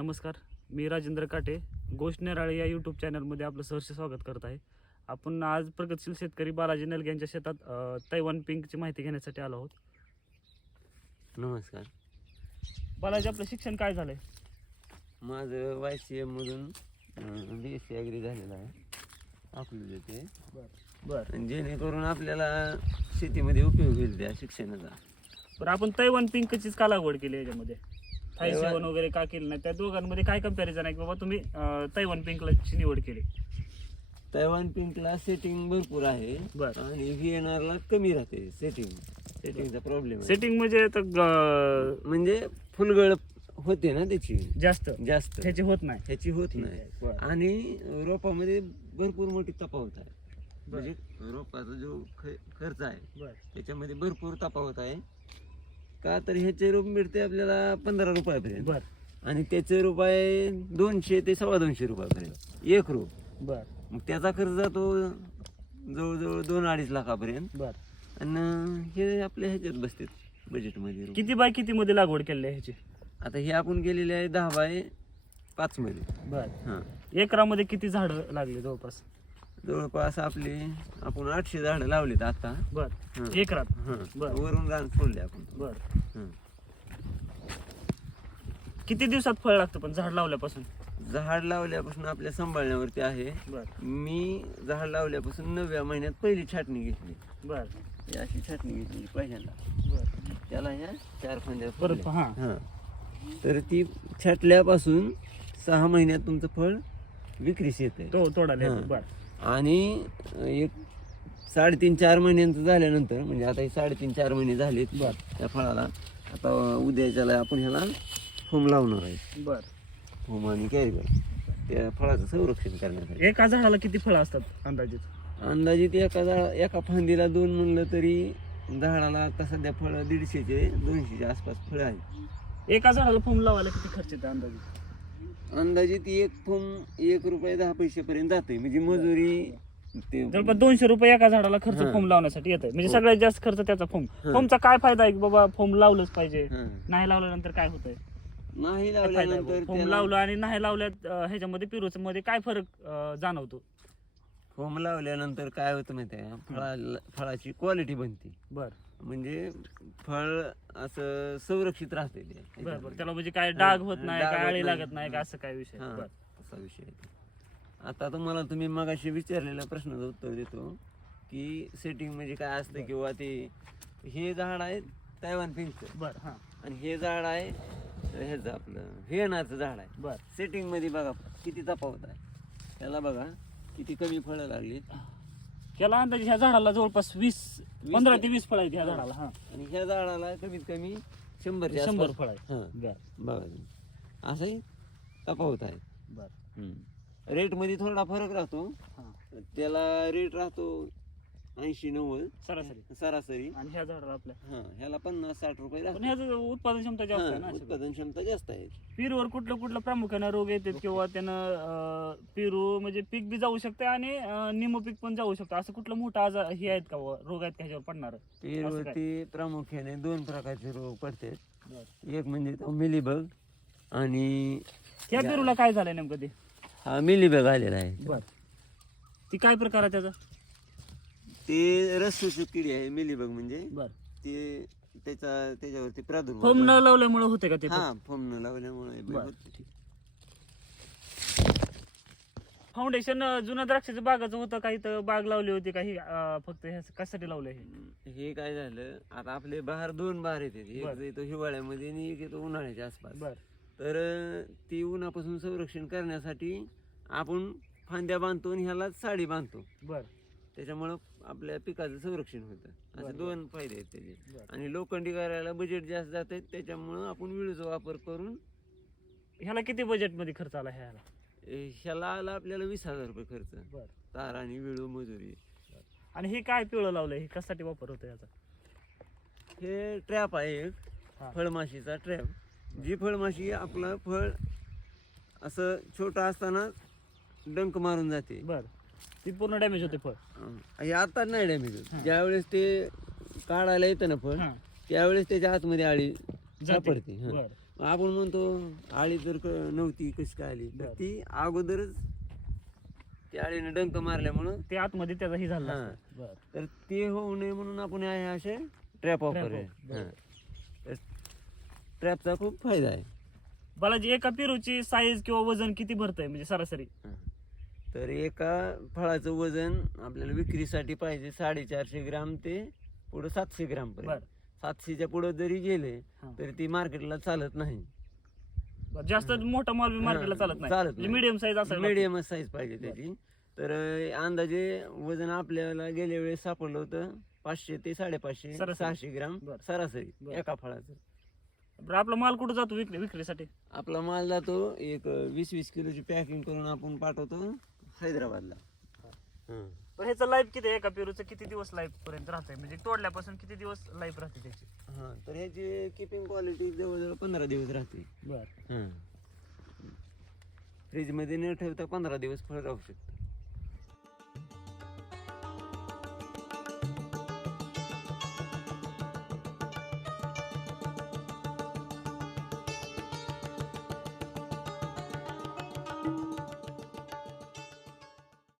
नमस्कार मी राजेंद्र काटे गोष्ट नेराळे या यूट्यूब चॅनलमध्ये आपलं सहर्ष स्वागत करत आहे. आपण आज प्रगतशील शेतकरी बालाजी नलगे यांच्या शेतात तैवान पिंकची माहिती घेण्यासाठी आलो आहोत. नमस्कार. बालाजी आपलं शिक्षण काय झालंय? माझं वाय सी एममधून बी एस सी ॲग्री झालेलं आहे. अकलूज येते बरं. जेणेकरून आपल्याला शेतीमध्ये उपयोग होईल त्या शिक्षणाचा. बरं आपण तैवान पिंकचीच का लागवड केली याच्यामध्ये. सेवन वगैरे का केलं नाही? त्या दोघांमध्ये काय कंपॅरिझन आहे? की बाबा तुम्ही अ, तैवान पिंकची निवड केली. तैवान पिंकला सेटिंग भरपूर आहे बरं. आणि व्ही एन आरला कमी राहते सेटिंग सेटिंगचा प्रॉब्लेम आहे. सेटिंग म्हणजे ग- म्हणजे फुलगळ होते ना त्याची. जास्त. जास्त. ह्याची होत नाही. ह्याची होत नाही. बरं. आणि रोपामध्ये भरपूर मोठी तफावत आहे. म्हणजे रोपाचा जो ख- खर्च आहे बरं. त्याच्यामध्ये भरपूर तफावत आहे. का तर ह्याचे रोप मिळते आपल्याला पंधरा रुपयापर्यंत. बरं. आणि त्याचे रोप आहे दोनशे ते सव्वा दोनशे रुपयापर्यंत. एक रोप बरं. मग त्याचा खर्च जातो जवळजवळ दोन अडीच लाखापर्यंत. बरं. आणि हे आपल्या ह्याच्यात बसते बजेटमध्ये रोप. किती बाय किती मध्ये लागवड केली आहे ह्याची? आता हे आपण केलेले आहे दहा बाय पाच मध्ये. बर. हां. एकरामध्ये किती झाडं लागली जवळपास? जवळपास आपले आपण आठशे झाडं लावलेत आता. बर. एकरात हां. बरं. वरून रान सोडले आपण. बर. किती दिवसात फळ लागतं पण झाड लावल्यापासून? झाड लावल्यापासून आपल्या सांभाळण्यावरती आहे. मी झाड लावल्यापासून नवव्या महिन्यात पहिली छाटणी घेतली. बर. अशी छाटणी घेतली पहिल्यांदा. बर. त्याला ह्या चार फांद्या तर ती छाटल्यापासून सहा महिन्यात तुमचं फळ विक्रीस येते तो. बर. आणि एक साडेतीन चार महिन्यांचं झाल्यानंतर म्हणजे आता हे साडेतीन चार महिने झालेत बर. त्या फळाला. आता उद्याच्याला आपण ह्याला फोम लावणार आहे. बर. फोम आणि कॅरीगर त्या फळाचं संरक्षण करण्यासाठी. एका झाडाला किती फळं असतात अंदाजित? अंदाजित एका झाड एका फांदीला दोन म्हणलं तरी झाडाला आता सध्या फळं दीडशेचे दोनशेच्या आसपास फळं आहेत. एका झाडाला फोम लावायला किती खर्च येते अंदाजित? अंदाजित एक फोम एक रुपये दहा पैशापर्यंत जाते म्हणजे मजुरी ते जवळपास दोनशे रुपये एका झाडाला खर्च हां. फोम लावण्यासाठी येत म्हणजे हो. सगळ्यात जास्त खर्च त्याचा फोम हां. फोमचा काय फायदा आहे की बाबा फोम लावलंच पाहिजे हां. नाही लावल्यानंतर काय होतंय नाही काय फायदा लावल्यानंतर फोम त्याला- लावलं आणि नाही लावल्यात अं, ह्याच्यामध्ये पिरोच मध्ये काय फरक अं, जाणवतो फोम लावल्यानंतर काय होतं माहिती आहे का? फळा फळाची क्वालिटी बनते बर म्हणजे फळ असं संरक्षित राहते ते. बर बर. त्याला म्हणजे काय डाग होत नाही डाग काय होत आळी नाही. लागत नाही का असं काय विषय? हां, बर. असा विषय आहे. ते. आता तुम्हाला तुम्ही मगाशी विचारलेल्या प्रश्नाचं उत्तर देतो की सेटिंग म्हणजे काय असतं किंवा ते हे झाड आहे तैवान पिंकचं बर हा. आणि हे झाड आहे ह्याचं आपलं व्हिएनाचं झाड आहे. बर. सेटिंगमध्ये बघा किती तफावत आहे. त्याला बघा किती कमी फळं लागली त्याला अंदाजे ह्या झाडाला जवळपास वीस पंधरा ते वीस फळ आहेत ह्या झाडाला हा. आणि ह्या झाडाला कमीत कमी शंभर आसपास- फळ आहेत. हां. बर. बघा. असंही तफावत आहे. बर. रेटमध्ये थोडा फरक राहतो. हा. त्याला रेट राहतो ऐंशी नव्वद. सरासरी. सरासरी. आणि ह्या झाडाला आपल्या. हा ह्याला पन्नास साठ रुपये पण राहतो ह्याचं उत्पादन क्षमता जास्त आहे ना हां, अशा उत्पादन क्षमता जास्त आहे. पेरूवर कुठलं कुठलं प्रामुख्याने रोग येतात किंवा त्यानं अं, पेरू म्हणजे पीक बी जाऊ शकते आणि अं, निम पीक पण जाऊ शकतं. असं कुठलं मोठं आजार हे आहेत का बुवा, रोग आहेत का ह्याच्यावर पडणार? पेरूवरती प्रामुख्याने दोन प्रकारचे रोग पडतात. एक म्हणजे तो मिलीबग आणि त्या पेरूला काय झालंय नेमकं ते? हा मिलीबग आलेला आहे. बर. ती काय प्रकार आहे त्याचा? ते रसशोषक किडी आहे मिलीबग म्हणजे. बर. ते त्याचा त्याच्यावरती प्रादुर्भाव फोम न लावल्यामुळे होते का ते हा फोम न लावल्यामुळे बरं. होते. फाउंडेशन जुन्या द्राक्षाच्या बागाचं होतं काही तर बाग लावली होती काही अं, फक्त ह्या कशासाठी लावलं हे? हे काय झालं आता आपले बहार दोन बहार येतात. एक बरं. येतो हिवाळ्यामध्ये आणि एक येतो उन्हाळ्याच्या आसपास. बर. तर अं, ती उन्हापासून संरक्षण करण्यासाठी आपण फांद्या बांधतो आणि ह्याला साडी बांधतो. बर. त्याच्यामुळं आपल्या पिकाचं संरक्षण होतं. असे दोन फायदे आहेत त्याचे. आणि लोखंडी करायला बजेट जास्त जात आहेत त्याच्यामुळं आपण विळूचा वापर करून ह्याला किती बजेटमध्ये खर्च आला ह्याला? ए, ह्याला आला आपल्याला वीस हजार रुपये खर्च. बर. तार आणि विळू मजुरी. आणि हे काय पिवळं लावलंय? हे कशासाठी वापर होतो याचा? हे ट्रॅप आहे एक. फळमाशीचा ट्रॅप जी फळमाशी आपलं फळ असं छोटं असताना डंक मारून जाते. बर. ती पूर्ण डॅमेज होते फळ. हे. आता नाही डॅमेज. होत. ज्यावेळेस ते काढायला येतं ना फळ हा. त्यावेळेस त्याच्या आतमध्ये आळी. सापडते. हा. बर. आपण म्हणतो आळी जर क- नव्हती कशी काय आली? तर. ती अगोदरच त्या आळीने डंक मारल्यामुळं ते आतमध्ये त्याचा ही झाला हा. असतं. बरं. तर ते होऊ नये म्हणून आपण हे असे ट्रॅप वापरले बरं. ट्रॅपचा खूप फायदा आहे. बालाजी एका पेरूची साईज किंवा वजन किती भरतंय? म्हणजे सरासरी. तर एका फळाचं वजन आपल्याला विक्रीसाठी पाहिजे साडेचारशे ग्राम ते पुढं सातशे ग्राम पर्यंत सातशेच्या पुढं जरी गेले. तरी ती मार्केटला चालत नाही. जास्त मोठा माल मार्केटला चालत नाही चालत म्हणजे. मिडियम साईज असेल मिडियम साईज पाहिजे त्याची तर अंदाजे वजन आपल्याला गेल्या वेळेस सापडलं होतं पाचशे ते साडेपाचशे. सहाशे ग्राम. सरासरी. एका फळाचं आपला माल कुठं जातो विक्री विक्रीसाठी आपला माल जातो एक वीस वीस किलोची पॅकिंग करून आपण पाठवतो हैदराबादला. पण ह्याचं लाईफ किती आहे? एका पेरूचं किती दिवस लाईफ पर्यंत राहतंय? म्हणजे तोडल्यापासून किती दिवस लाईफ राहते त्याची? हा तर ह्याची किपिंग क्वालिटी जवळजवळ पंधरा दिवस राहते. बर. फ्रीजमध्ये न ठेवता पंधरा दिवस फळ राहू शकतं.